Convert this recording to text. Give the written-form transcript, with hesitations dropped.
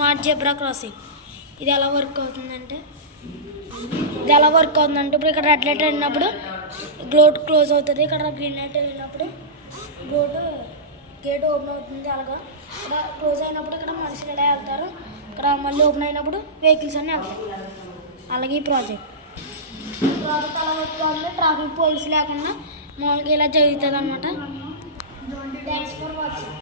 Smart zebra crossing. ఇది ఎలా work అవుతుందంటే ఇప్పుడు ఇక్కడ రెడ్ లైట్ అయినప్పుడు గ్లోట్ క్లోజ్ అవుతుంది, ఇక్కడ గ్రీన్ లైట్ అయినప్పుడు గేట్ ఓపెన్ అవుతుంది. అలాగా ఇక్కడ క్లోజ్ అయినప్పుడు ఇక్కడ మనుషులు ఎలా వెళ్తారు, ఇక్కడ మళ్ళీ ఓపెన్ అయినప్పుడు వెహికల్స్ అన్నీ వెళ్తాయి. అలాగే ఈ ప్రాజెక్ట్ అలా వర్క్ అవుతుంది. ట్రాఫిక్ పోలీస్ లేకుండా మామూలుగా ఇలా జరుగుతుంది అన్నమాట. Thanks for watching.